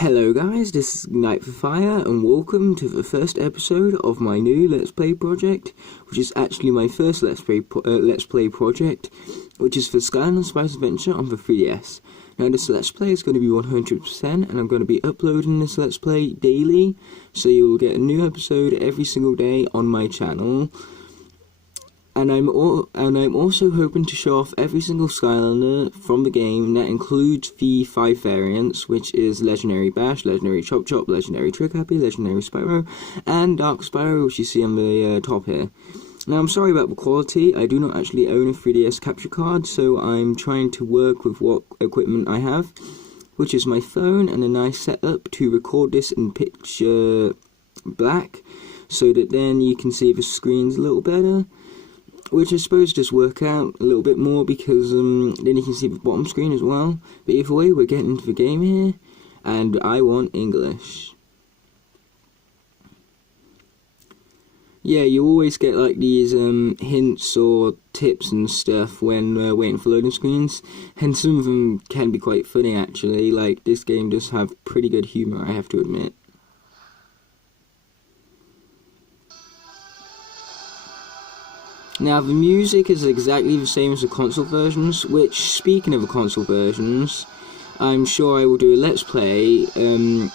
Hello guys, this is Night for Fire and welcome to the first episode of my new Let's Play project, which is actually my first Let's Play project, which is for Skylanders Spice Adventure on the 3DS. Now this Let's Play is going to be 100% and I'm going to be uploading this Let's Play daily, so you will get a new episode every single day on my channel. And I'm also hoping to show off every single Skylander from the game. That includes the 5 variants, which is Legendary Bash, Legendary Chop Chop, Legendary Trick Happy, Legendary Spyro, and Dark Spyro, which you see on the top here. Now I'm sorry about the quality, I do not actually own a 3DS capture card, so I'm trying to work with what equipment I have, which is my phone and a nice setup to record this in pitch black, so that then you can see the screens a little better. Which I suppose does work out a little bit more because then you can see the bottom screen as well. But either way, we're getting into the game here, and I want English. Yeah, you always get like these hints or tips and stuff when waiting for loading screens, and some of them can be quite funny actually. Like, this game does have pretty good humour, I have to admit. Now, the music is exactly the same as the console versions, which, speaking of the console versions, I'm sure I will do a Let's Play soon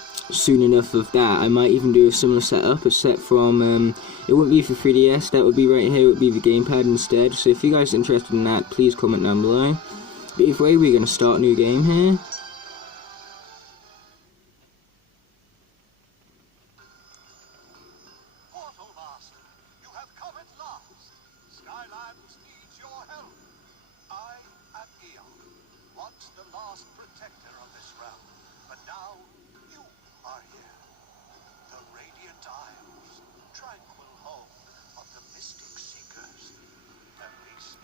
enough of that. I might even do a similar setup, except from, it wouldn't be for 3DS, that would be right here, it would be the gamepad instead. So if you guys are interested in that, please comment down below. But either way, we're going to start a new game here. Skylanders needs your help. I am Eon, once the last protector of this realm, but now you are here. The Radiant Isles, tranquil home of the Mystic Seekers, at least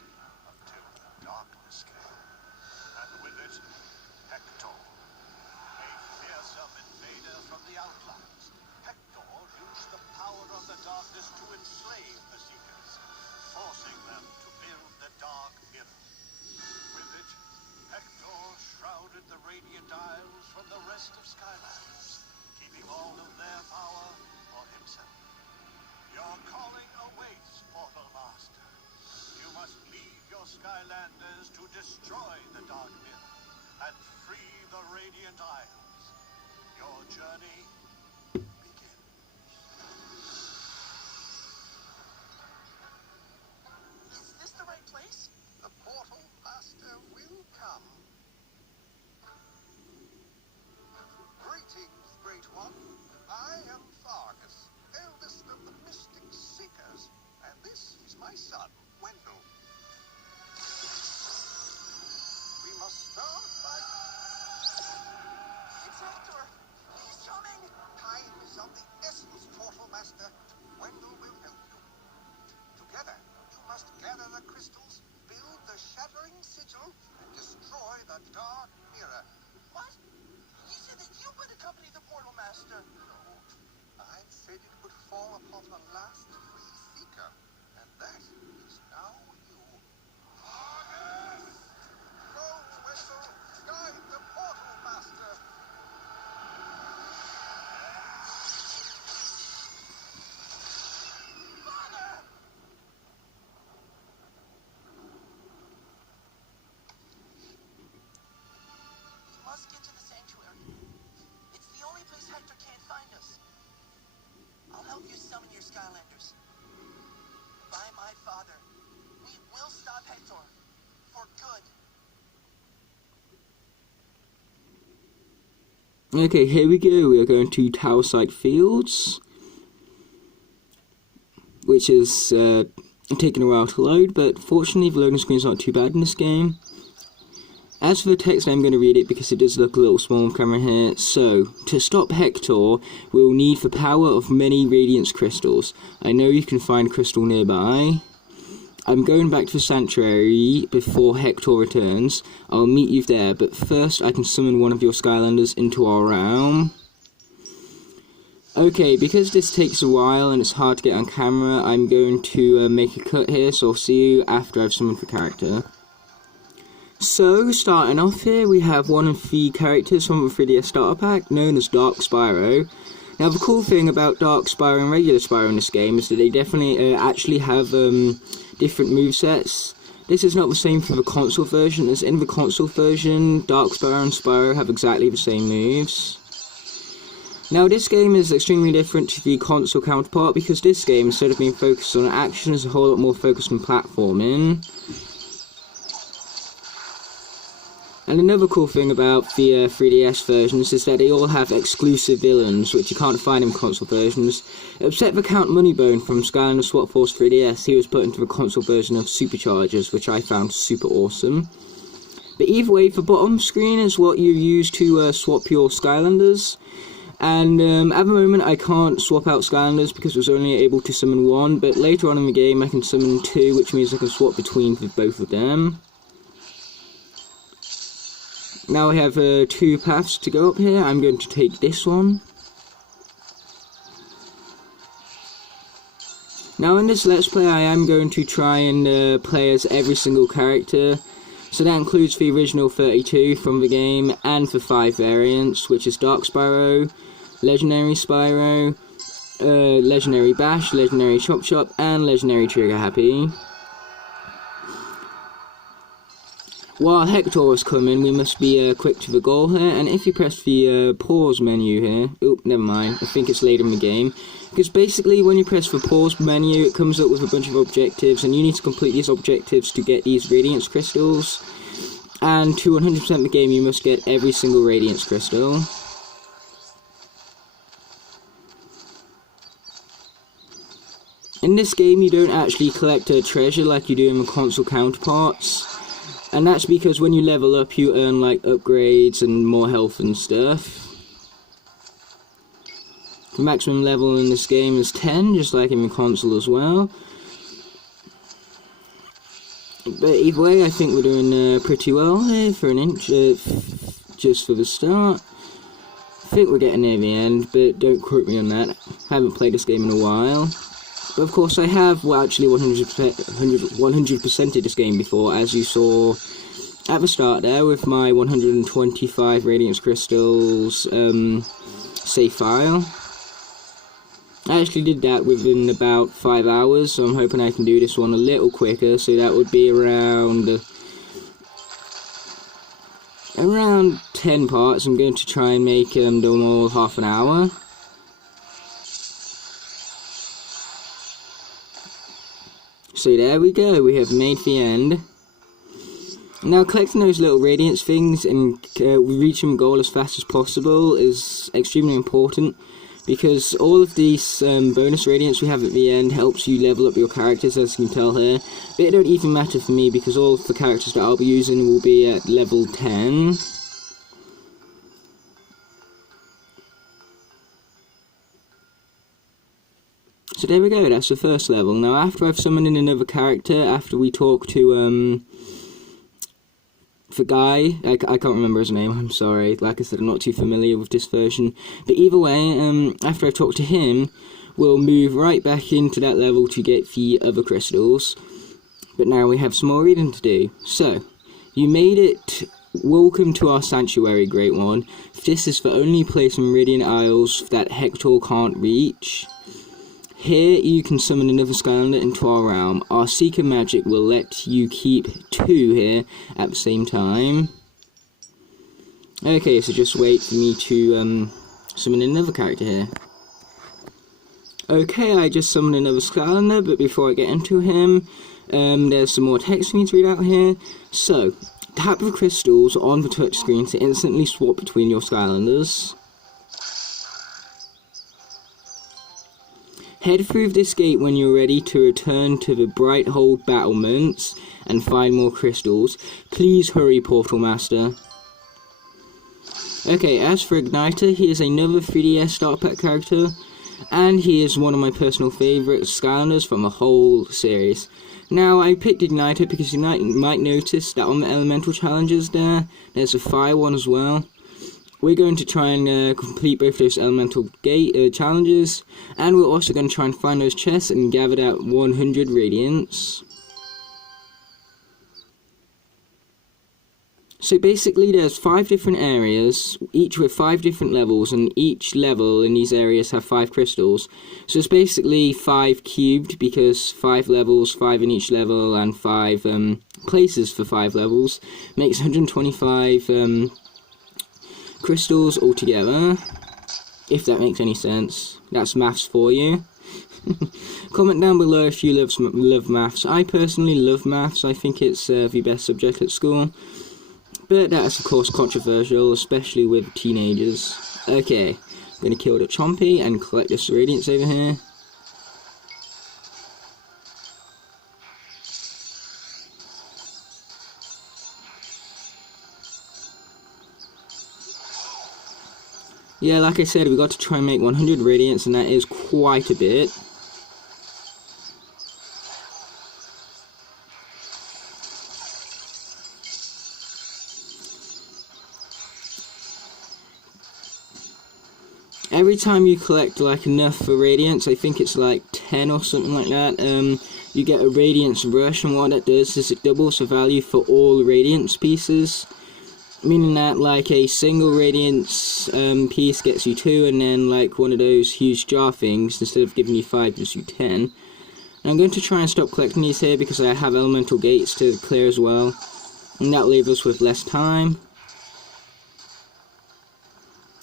until darkness came. And with it, Hector, a fearsome invader from the Outlands. Hector used the power of the darkness to enslave the Seekers, forcing them to build the Dark Mirror. With it, Hector shrouded the Radiant Isles from the rest of Skylanders, keeping all of their power for himself. Your calling awaits, Portal Master. You must lead your Skylanders to destroy the Dark Mirror and free the Radiant Isles. Your journey begins. Is this the right place? The Portal Master will come. Greetings, Great One. I am Fargus, eldest of the Mystic Seekers, and this is my son, Wendell. We must start by... It's Hector. He's coming. Time is of the essence, Portal Master. Wendell will help you. Together, you must gather the crystals, build the shattering sigil, and destroy the Dark Mirror. What? You said that you would accompany the Portal Master. No, I said it would fall upon the last free seeker, and that is now you. Fargus! Go, Wendell! Guide the Portal Master! Father! We must get to the sanctuary. It's the only place Hector can't find us. I'll help you summon your Skylanders. By my father, we will stop Hector. For good. Okay, here we go. We are going to Tower Site Fields, which is taking a while to load, but fortunately the loading screen is not too bad in this game. As for the text, I'm going to read it because it does look a little small on camera here. So, to stop Hector, we'll need the power of many Radiance crystals. I know you can find a crystal nearby. I'm going back to the sanctuary before Hector returns. I'll meet you there, but first I can summon one of your Skylanders into our realm. Okay, because this takes a while and it's hard to get on camera, I'm going to make a cut here, so I'll see you after I've summoned the character. So, starting off here, we have one of the characters from the 3DS starter pack, known as Dark Spyro. Now, the cool thing about Dark Spyro and regular Spyro in this game is that they definitely actually have different movesets. This is not the same for the console version, as in the console version, Dark Spyro and Spyro have exactly the same moves. Now, this game is extremely different to the console counterpart, because this game, instead of being focused on action, is a whole lot more focused on platforming. And another cool thing about the 3DS versions is that they all have exclusive villains, which you can't find in console versions, except for Count Moneybone from Skylanders Swap Force 3DS. He was put into the console version of Superchargers, which I found super awesome. But either way, the bottom screen is what you use to swap your Skylanders. And at the moment I can't swap out Skylanders because I was only able to summon one, but later on in the game I can summon two, which means I can swap between both of them. Now we have two paths to go up here. I'm going to take this one. Now in this Let's Play I am going to try and play as every single character. So that includes the original 32 from the game and the 5 variants, which is Dark Spyro, Legendary Spyro, Legendary Bash, Legendary Chop Chop, and Legendary Trigger Happy. While Hector is coming, we must be quick to the goal here, and if you press the pause menu here, oh, never mind, I think it's later in the game, because basically when you press the pause menu, it comes up with a bunch of objectives, and you need to complete these objectives to get these Radiance crystals, and to 100% the game you must get every single Radiance crystal. In this game you don't actually collect a treasure like you do in the console counterparts. And that's because when you level up, you earn, like, upgrades and more health and stuff. The maximum level in this game is 10, just like in the console as well. But either way, I think we're doing pretty well here for an inch, just for the start. I think we're getting near the end, but don't quote me on that. I haven't played this game in a while. But of course I have, well, actually 100%ed this game before, as you saw at the start there with my 125 Radiance Crystals save file. I actually did that within about 5 hours, so I'm hoping I can do this one a little quicker, so that would be around 10 parts. I'm going to try and make them all half an hour. So there we go, we have made the end. Now collecting those little Radiance things and reaching the goal as fast as possible is extremely important, because all of these bonus Radiance we have at the end helps you level up your characters, as you can tell here. But it don't even matter for me, because all of the characters that I'll be using will be at level 10. So there we go, that's the first level. Now after I've summoned in another character, after we talk to the guy, I can't remember his name, I'm sorry, like I said I'm not too familiar with this version, but either way, after I've talked to him, we'll move right back into that level to get the other crystals. But now we have some more reading to do. So, you made it. Welcome to our sanctuary, Great One. This is the only place in Meridian Isles that Hector can't reach. Here you can summon another Skylander into our realm. Our Seeker magic will let you keep 2 here at the same time. Okay, so just wait for me to summon another character here. Okay, I just summoned another Skylander, but before I get into him, there's some more text for me to read out here. So, tap the crystals on the touchscreen to instantly swap between your Skylanders. Head through this gate when you're ready to return to the Brighthold battlements and find more crystals. Please hurry, Portal Master. Okay, as for Igniter, he is another 3DS starter pack character, and he is one of my personal favourite Skylanders from the whole series. Now, I picked Igniter because you might notice that on the elemental challenges there's a fire one as well. We're going to try and complete both those elemental gate challenges, and we're also going to try and find those chests and gather that 100 Radiance. So basically there's 5 different areas, each with 5 different levels, and each level in these areas have 5 crystals. So it's basically 5 cubed, because 5 levels, 5 in each level, and 5 places for 5 levels makes 125 crystals altogether, if that makes any sense. That's maths for you. Comment down below if you love maths. I personally love maths. I think it's the best subject at school. But that is of course controversial, especially with teenagers. Okay, I'm going to kill the Chompy and collect this Radiance over here. Yeah, like I said, we got to try and make 100 Radiance, and that is quite a bit. Every time you collect like enough for Radiance, I think it's like 10 or something like that, you get a Radiance Rush, and what that does is it doubles the value for all Radiance pieces. Meaning that like a single Radiance piece gets you 2, and then like one of those huge jar things, instead of giving you 5, gives you 10. And I'm going to try and stop collecting these here because I have elemental gates to clear as well, and that'll leave us with less time.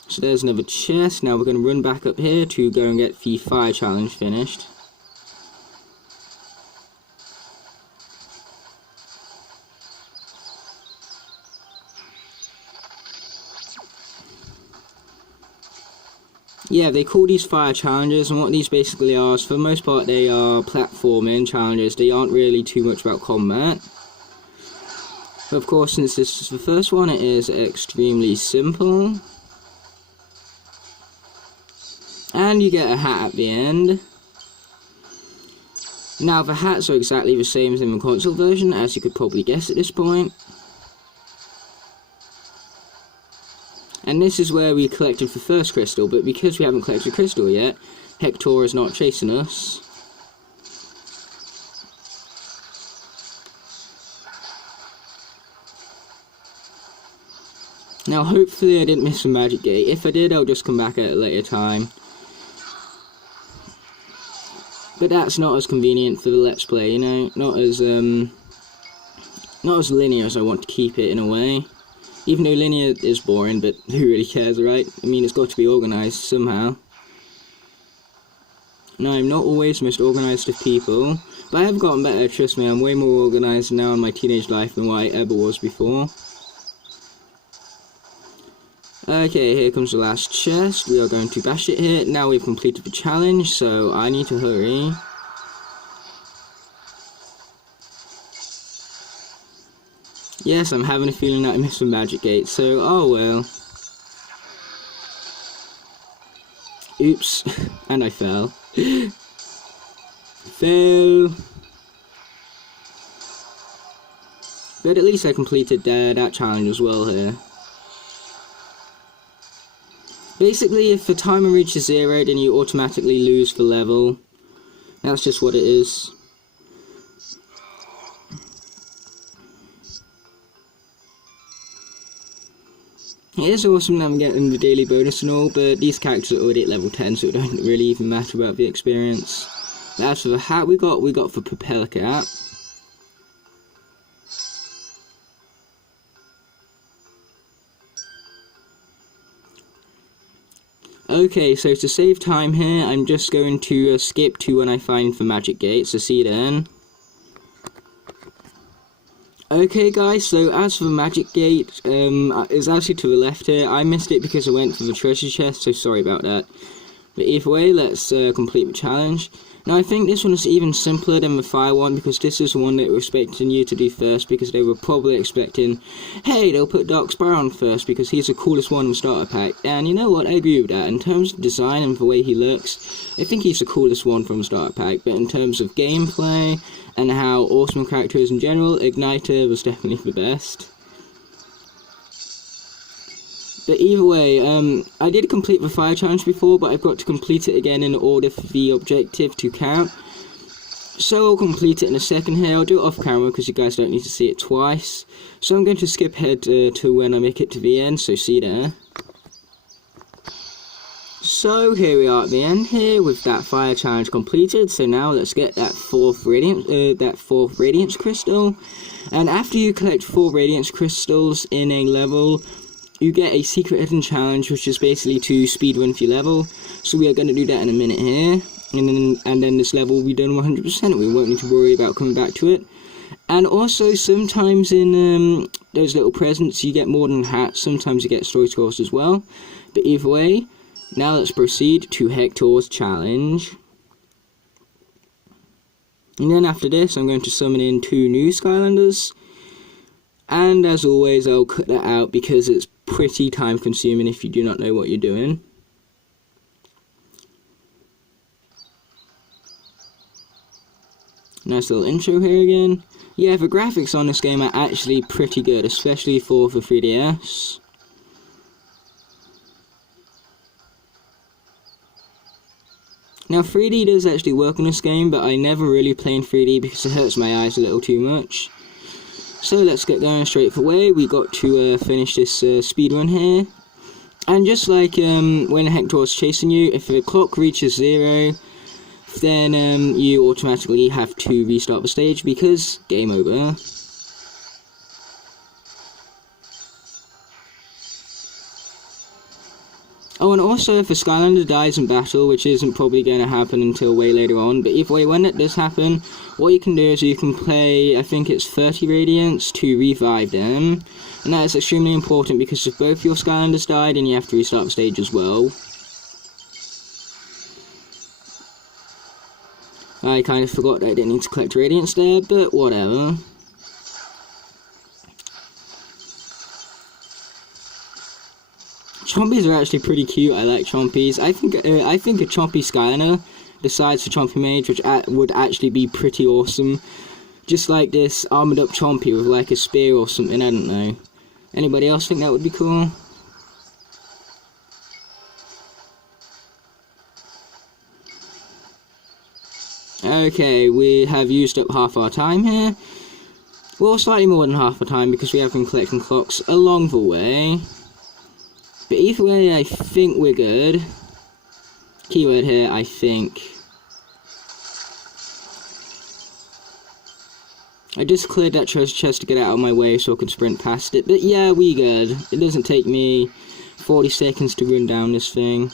So there's another chest. Now we're going to run back up here to go and get the fire challenge finished. Yeah, they call these fire challenges, and what these basically are is, for the most part, they are platforming challenges. They aren't really too much about combat. But of course, since this is the first one, it is extremely simple. And you get a hat at the end. Now, the hats are exactly the same as in the console version, as you could probably guess at this point. And this is where we collected the first crystal, but because we haven't collected a crystal yet, Hector is not chasing us. Now, hopefully I didn't miss a magic gate. If I did, I'll just come back at a later time. But that's not as convenient for the Let's Play, you know, not as linear as I want to keep it in a way. Even though linear is boring, but who really cares, right? I mean, it's got to be organised somehow. Now, I'm not always the most organised of people, but I have gotten better, trust me. I'm way more organised now in my teenage life than what I ever was before. Okay, here comes the last chest. We are going to bash it here. Now we've completed the challenge, so I need to hurry. Yes, I'm having a feeling that I missed the magic gate, so oh well. Oops, and I fell. Fail. But at least I completed that challenge as well here. Basically, if the timer reaches 0, then you automatically lose the level. That's just what it is. It is awesome that I'm getting the daily bonus and all, but these characters are already at level 10, so it don't really even matter about the experience. But as for the hat we got the propeller cap. Okay, so to save time here, I'm just going to skip to when I find the magic gate, so see you then. Okay guys, so as for the magic gate, it's actually to the left here. I missed it because I went for the treasure chest, so sorry about that. But either way, let's complete the challenge. Now I think this one is even simpler than the fire one, because this is the one that we're expecting you to do first, because they were probably expecting, hey, they'll put Dark Spyro on first because he's the coolest one in the starter pack. And you know what, I agree with that. In terms of design and the way he looks, I think he's the coolest one from the starter pack. But in terms of gameplay and how awesome the character is in general, Igniter was definitely the best. But either way, I did complete the fire challenge before, but I've got to complete it again in order for the objective to count. So I'll complete it in a second here. I'll do it off camera because you guys don't need to see it twice. So I'm going to skip ahead to when I make it to the end, so see you there. So here we are at the end here with that fire challenge completed. So now let's get that fourth Radiance crystal. And after you collect 4 Radiance crystals in a level, you get a secret hidden challenge, which is basically to speedrun for your level. So we are going to do that in a minute here. And then this level will be done 100%. We won't need to worry about coming back to it. And also, sometimes in those little presents, you get more than hats. Sometimes you get story scrolls as well. But either way, now let's proceed to Hector's challenge. And then after this, I'm going to summon in 2 new Skylanders. And as always, I'll cut that out because it's pretty time consuming if you do not know what you're doing. Nice little intro here again. Yeah, the graphics on this game are actually pretty good, especially for the 3DS. Now 3D does actually work on this game, but I never really play in 3D because it hurts my eyes a little too much. So let's get going straight away. We got to finish this speedrun here. And just like when Hector is chasing you, if the clock reaches 0, then you automatically have to restart the stage because game over. Oh, and also if a Skylander dies in battle, which isn't probably going to happen until way later on, but either way, when that does happen, what you can do is you can play, I think it's 30 Radiance to revive them, and that is extremely important because if both your Skylanders die, then you have to restart the stage as well. I kind of forgot that I didn't need to collect Radiance there, but whatever. Chompies are actually pretty cute. I like Chompies. I think a Chompy Skylander, besides the Chompy Mage, which would actually be pretty awesome. Just like this armored up Chompy with like a spear or something. I don't know. Anybody else think that would be cool? Okay, we have used up half our time here. Well, slightly more than half our time because we have been collecting clocks along the way. But either way, I think we're good. Keyword here, I think. I just cleared that treasure chest to get it out of my way so I could sprint past it. But yeah, we good. It doesn't take me 40 seconds to run down this thing.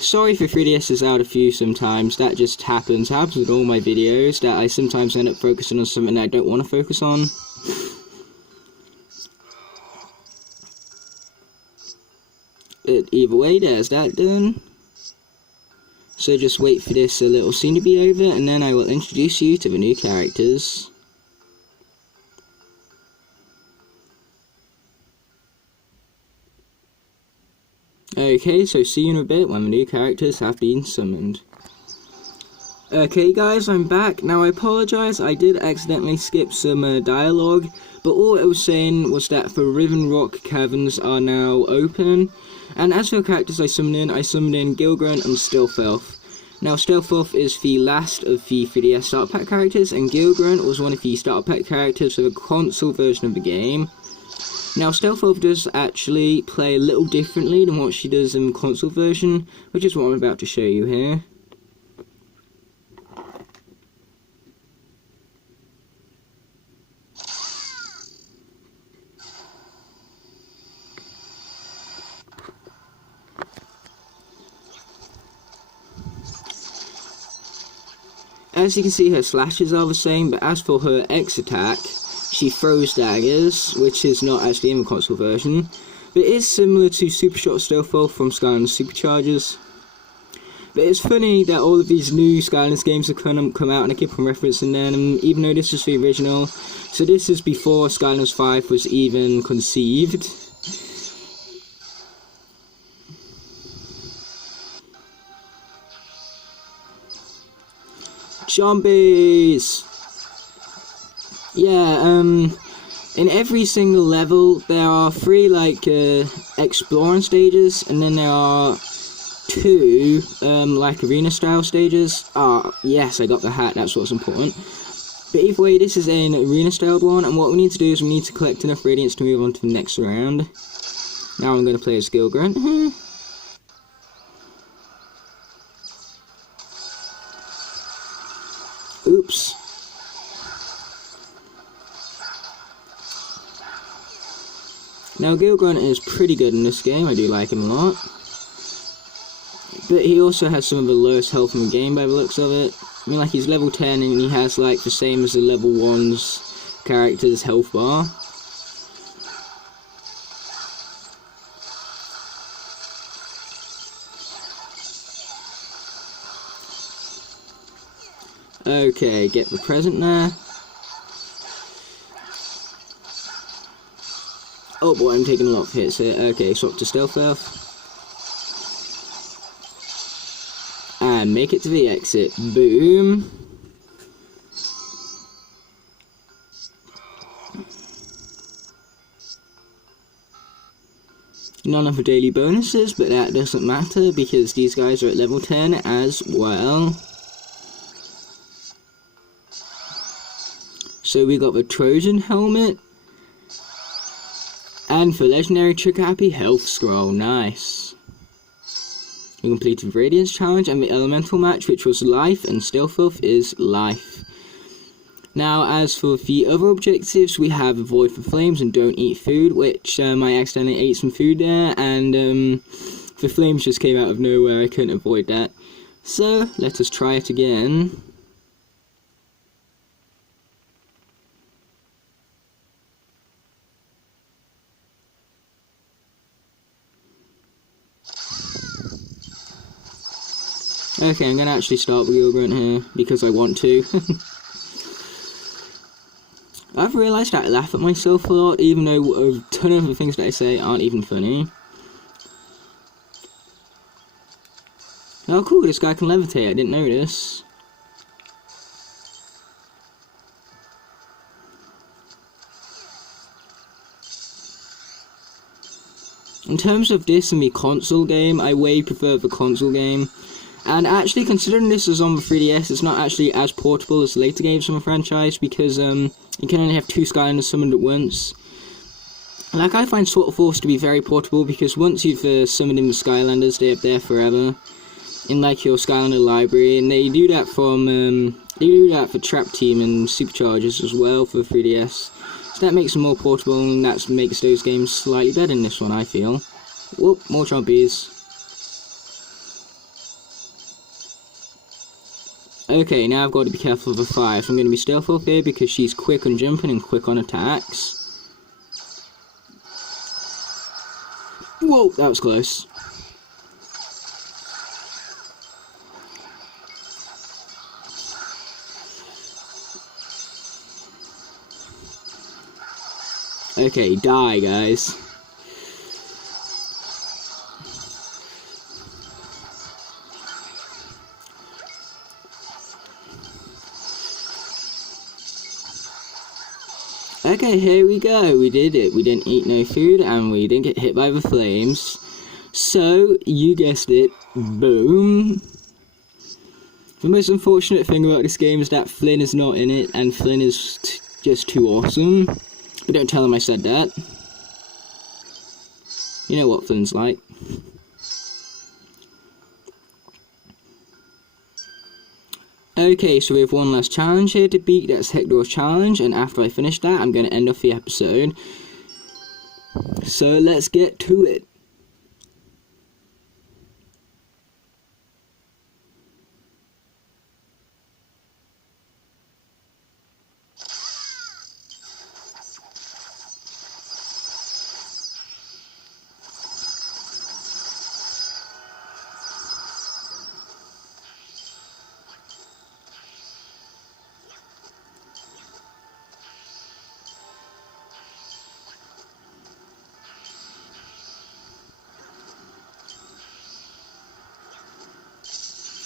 Sorry for 3DS is out a few sometimes, that just happens. It happens in all my videos, that I sometimes end up focusing on something that I don't want to focus on. But either way, there's that done. So just wait for this little scene to be over, and then I will introduce you to the new characters. Okay, so see you in a bit when the new characters have been summoned. Okay guys, I'm back. Now I apologise, I did accidentally skip some dialogue, but all it was saying was that the Riven Rock Caverns are now open. And as for the characters I summoned in Gilgrunt and Stealth. Now Stealth is the last of the 3DS Starter Pack characters, and Gilgrunt was one of the Starter Pack characters for the console version of the game. Now Stealth does actually play a little differently than what she does in the console version, which is what I'm about to show you here. As you can see, her slashes are the same, but as for her X attack, she throws daggers, which is not actually in the console version, but it is similar to Super Shot Stealth from Skylanders Superchargers. But it's funny that all of these new Skylanders games have come out and I keep on referencing them, even though this is the original. So this is before Skylanders 5 was even conceived. Zombies! Yeah, in every single level there are 3 like exploring stages, and then there are 2 like arena style stages. Yes, I got the hat, that's what's important. But either way, this is an arena styled one, and what we need to do is we need to collect enough Radiance to move on to the next round. Now I'm going to play as Skill Grunt. Oops. Now Gil Grunt is pretty good in this game, I do like him a lot. But he also has some of the lowest health in the game by the looks of it. I mean, like, he's level 10 and he has like the same as the level 1's character's health bar. Okay, get the present there. Oh boy, I'm taking a lot of hits here. Okay, swap to Stealth Elf. And make it to the exit. Boom. None of the daily bonuses, but that doesn't matter because these guys are at level 10 as well. So we got the Trojan helmet. And for legendary Trick Happy Health Scroll, nice. We completed the Radiance challenge and the Elemental match, which was life, and Stealth Elf is life. Now, as for the other objectives, we have Avoid the Flames and Don't Eat Food, which I accidentally ate some food there, and the flames just came out of nowhere, I couldn't avoid that. So, let us try it again. Okay, I'm going to actually start with Gil Grunt here, because I want to. I've realised I laugh at myself a lot, even though a ton of the things that I say aren't even funny. Oh cool, this guy can levitate, I didn't know this. In terms of this and the console game, I way prefer the console game. And actually, considering this is on the 3DS, it's not actually as portable as the later games from the franchise, because you can only have 2 Skylanders summoned at once. Like, I find Sword Force to be very portable, because once you've summoned in the Skylanders, they're there forever, in like your Skylander library, and they do that for Trap Team and Superchargers as well for the 3DS. So that makes them more portable, and that makes those games slightly better than this one, I feel. Whoop, more chompies. Okay, now I've got to be careful of the fire, so I'm going to be Stealth Elf here because she's quick on jumping and quick on attacks. Whoa, that was close. Okay, die, guys. Okay, here we go. We did it. We didn't eat no food, and we didn't get hit by the flames. So, you guessed it. Boom. The most unfortunate thing about this game is that Flynn is not in it, and Flynn is just too awesome. But don't tell him I said that. You know what Flynn's like. Okay, so we have one last challenge here to beat, that's Hector's challenge, and after I finish that, I'm going to end off the episode. So let's get to it.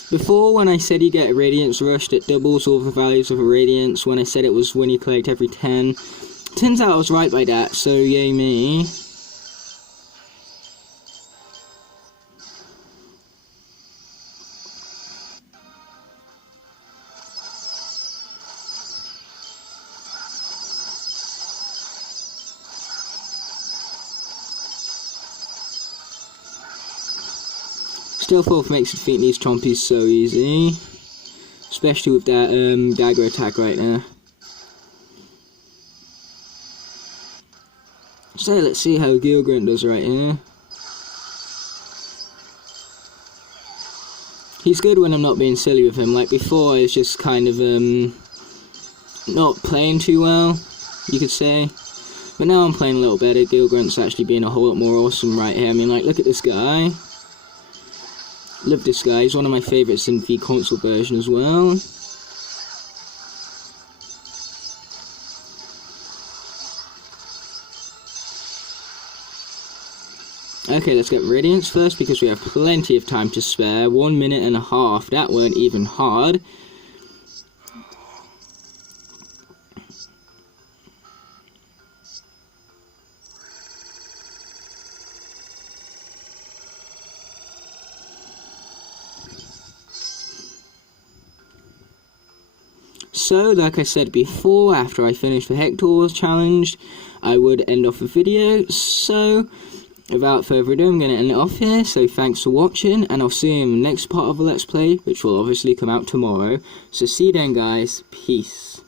Before, when I said you get a Radiance Rush that doubles all the values of a Radiance, when I said it was when you collect every 10, turns out I was right by that, so yay me. Still 4th makes defeating these chompies so easy. Especially with that dagger attack right now. So let's see how Gilgrant does right here. He's good when I'm not being silly with him. Like before, I was just kind of not playing too well, you could say. But now I'm playing a little better. Gilgrant's actually being a whole lot more awesome right here. I mean, like, look at this guy. Love this guy. He's one of my favourites in the console version as well. Okay, let's get Radiance first because we have plenty of time to spare. 1 minute and a half. That weren't even hard. So, like I said before, after I finish the Hector's challenge, I would end off the video. So, without further ado, I'm going to end it off here. So, thanks for watching, and I'll see you in the next part of the Let's Play, which will obviously come out tomorrow. So, see you then, guys. Peace.